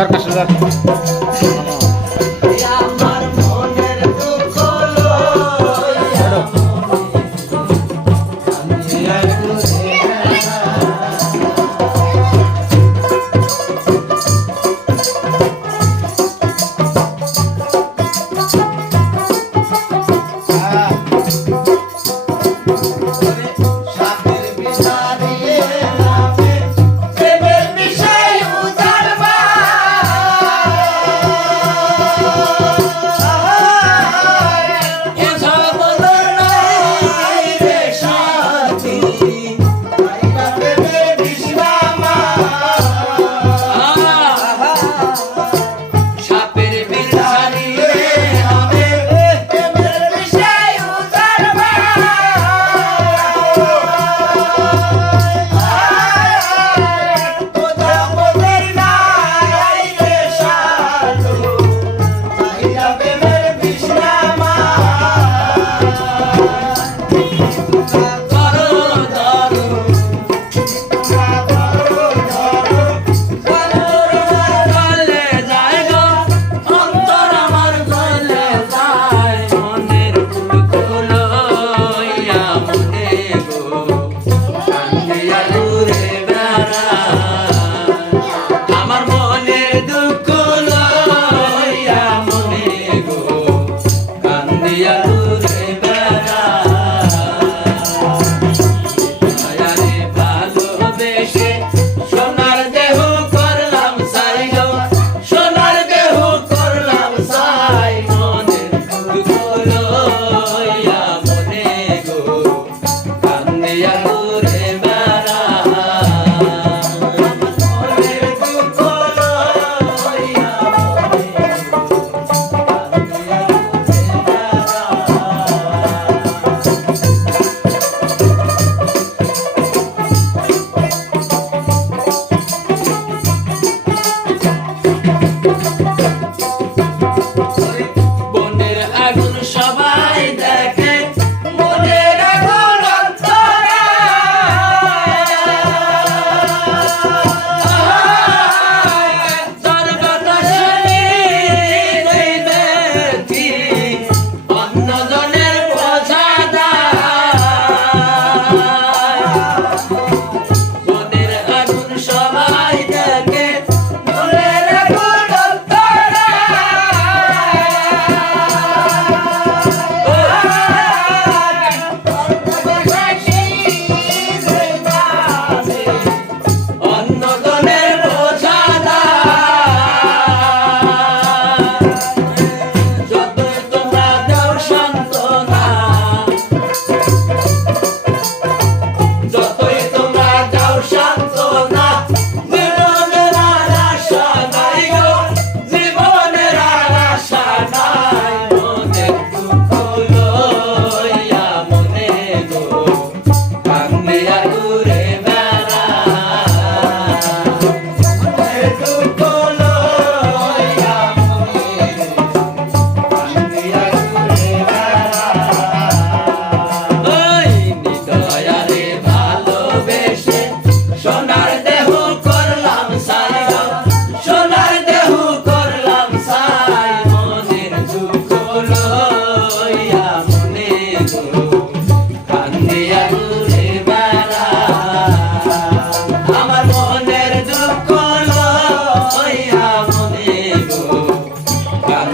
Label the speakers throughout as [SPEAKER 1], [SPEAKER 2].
[SPEAKER 1] घर का सुधार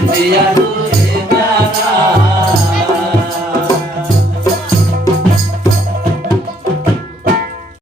[SPEAKER 2] দুঃখ